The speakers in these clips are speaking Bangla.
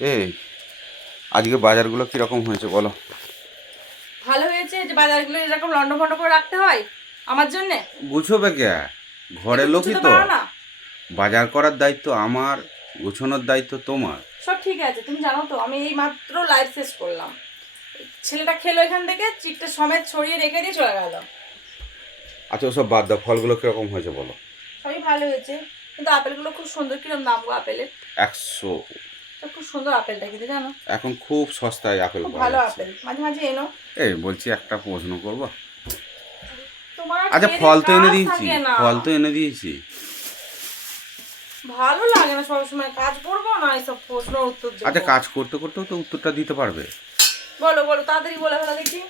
এই আজকে বাজারগুলো কীরকম হয়েছে বলো? ভালো হয়েছে যে বাজারগুলো এরকম লন্ড ভন্ড করে রাখতে হয় আমার জন্যে? গুছোবে কে? ঘরের লোকই তো বাজার করার দায়িত্ব আমার গুছানোর দায়িত্ব তোমার। সব ঠিক আছে তুমি জানো তো আমি এই মাত্র লাইফ শেষ করলাম। ছেলেটা খেলো এখান থেকে চিটটা সমেত ছড়িয়ে রেখে দিয়ে চলে গেল। আচ্ছা ওসব বাদ দাও ফলগুলো কীরকম হয়েছে বলো। সবই ভালো হয়েছে কিন্তু আপেলগুলো খুব সুন্দর কিরম দাম গো আপেলের? একশো তো খুব সুন্দর আপেলটা কিন্তু জানো? এখন খুব সস্তায় আপেল ভালো আপেল। মাঝে মাঝে এনো। এই বলছি একটা প্রশ্ন করব। আচ্ছা ফল তো এনে দিয়েছি। ফল তো এনে দিয়েছি। ভালো লাগে না সবসময় কাজ করব না প্রশ্ন উত্তর আচ্ছা কাজ করতে করতেও তো উত্তরটা দিতে পারবে। বলো বলো তাড়াতাড়ি বলে ফেলা দেখি।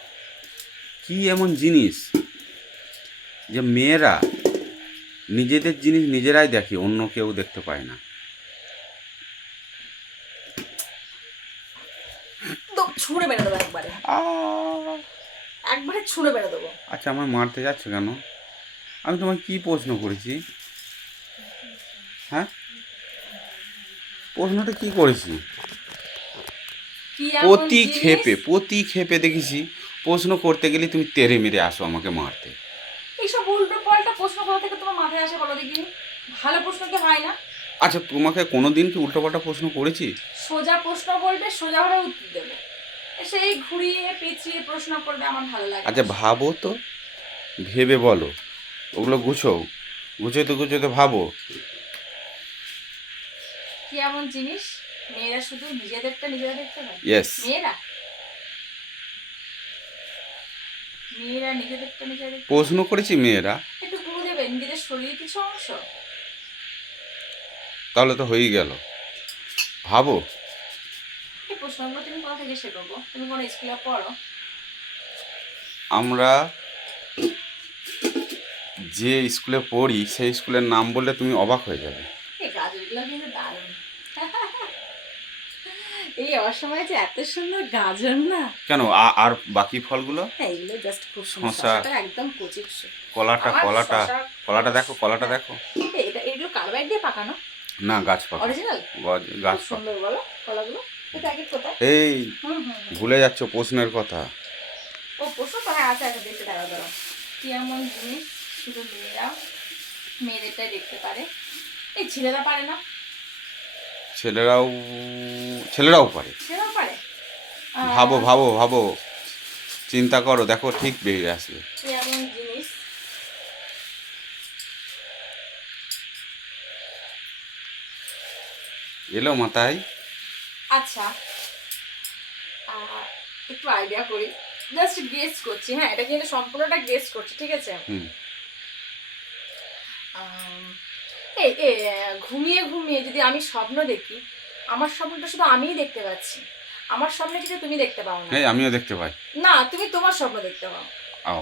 কি এমন জিনিস যে মেয়েরা নিজেদের জিনিস নিজেরাই দেখে অন্য কেউ দেখতে পায় না? ছুঁড়ে মেরে দেবো একবারে। একবারে ছুঁড়ে মেরে দেবো। আচ্ছা আমার মারতে যাচ্ছে কেন? আমি তোমায় কি প্রশ্ন করেছি? হ্যাঁ? প্রশ্নটা কি করেছি? প্রতি? ক্ষেপে প্রতি ক্ষেপে দেখেছি প্রশ্ন করতে গেলে তুমি তেরে মেরে আসো আমাকে মারতে। এইসব উল্টো পাল্টা প্রশ্ন কোথা থেকে তোমার মাথায় আসে বলো দেখি। ভালো প্রশ্ন কি হয় না। আচ্ছা তোমাকে কোনো দিন কি উল্টোপাল্টা প্রশ্ন করেছি? সোজা প্রশ্ন বলবে সোজা ভাবে উত্তর দেবে। সেই ঘুরিয়ে পেঁচিয়ে প্রশ্ন করবে আমার ভালো লাগে। আচ্ছা ভাবো তো। ভেবে বলো। ওগুলো গুছো। গুছোতে গুছোতে ভাবো। কি এমন জিনিস? মেয়েরা শুধু নিজেদেরটা নিজেরা দেখতে পায়? ইয়েস মেয়েরা? মেয়েরা নিজেদেরটা নিজেরা প্রশ্ন করেছি মেয়েরা। একটু গুরু দেবে নিজেদের শরীরের কিছু অংশ? তাহলে তো হয়েই গেল। ভাবো। প্রশ্নগুলো তুমি কোথা থেকে শেখাবো তুমি কোনো স্কুলে পড়ো? আমরা যে স্কুলে পড়ি সেই স্কুলের নাম বললে তুমি অবাক হয়ে যাবে। এই গাজরগুলো কিন্তু দারুণ। এই অসময়ে যে এত সুন্দর গাজর না। কেন? আর বাকি ফলগুলো? হ্যাঁ এগুলো জাস্ট খুব সুন্দর। একদম কচি। কলাটা কলাটা। কলাটা দেখো কলাটা দেখো। এই, এটা এগুলো কার্বাইড দিয়ে পাকানো। না গাছ পাকা। অরিজিনাল গাছ সুন্দর বলো কলাগুলো। এই প্যাকেট কোথায়। ভুলে যাচ্ছ প্রশ্নের কথা। ও প্রশ্ন তো হ্যাঁ আছে দাঁড়াও কি এমন জিনিস শুধু মেয়েরা মেয়েদেরটাই দেখতে পারে? এই ছেলেরা পারে না। ছেলেরাও ছেলেরাও পারে। ছেলেরাও পারে? ভাবো ভাবো ভাবো। চিন্তা করো দেখো ঠিক বেরিয়ে আসবে কি এমন জিনিস এলো মাথায়। আচ্ছা। একটু আইডিয়া করি। জাস্ট গেস করছি হ্যাঁ এটা কিন্তু সম্পূর্ণটা গেস করছি ঠিক আছে? এই এ, ঘুমিয়ে ঘুমিয়ে যদি আমি স্বপ্ন দেখি আমার স্বপ্নটা শুধু আমিই দেখতে পাচ্ছি। আমার স্বপ্নে কিন্তু তুমি দেখতে পাও না। এই আমিও দেখতে পাই। না তুমি তোমার স্বপ্ন দেখতে পাও। ও।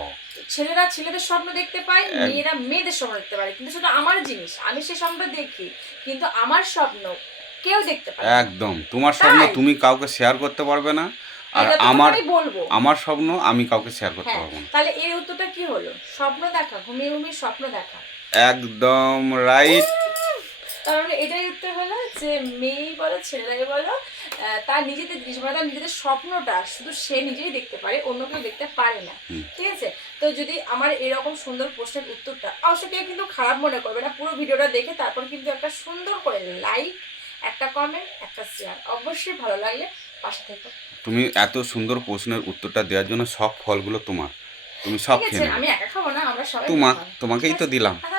ছেলেরা ছেলেদের স্বপ্ন দেখতে পায় মেয়েরা মেয়েদের স্বপ্ন দেখতে পারে কিন্তু সেটা আমার জিনিস। আমি সে স্বপ্ন দেখি কিন্তু আমার স্বপ্ন কেউ দেখতে পায় একদম। তোমার স্বপ্ন তুমি কাউকে শেয়ার করতে পারবে না। আর আমার বলব। আমার স্বপ্ন আমি কাউকে শেয়ার করতে হ্যাঁ পারব না। তাহলে এর উত্তরটা কি হলো? স্বপ্ন দেখা ঘুমিয়ে ঘুমিয়ে স্বপ্ন দেখা। একদম রাইট মানে এটাই উত্তর হলো যে মেয়েই বলো ছেলেরাই বলো তার নিজেদের জিনিস মানে তার নিজেদের স্বপ্নটা শুধু সে নিজেই দেখতে পারে অন্য কেউ দেখতে পারে না। ঠিক আছে? তো যদি আমার এরকম সুন্দর প্রশ্নের উত্তরটা অবশ্য কেউ কিন্তু খারাপ মনে করবে না পুরো ভিডিওটা দেখে তারপর কিন্তু একটা সুন্দর করে লাইক একটা কমেন্ট একটা শেয়ার অবশ্যই ভালো লাগলে পাশে থেকো। তুমি এত সুন্দর প্রশ্নের উত্তরটা দেওয়ার জন্য সব ফলগুলো তোমার। তুমি সব খেয়ে আমি একা খাব না আমরা সবাই তোমা তোমাকেই তো দিলাম। হ্যাঁ,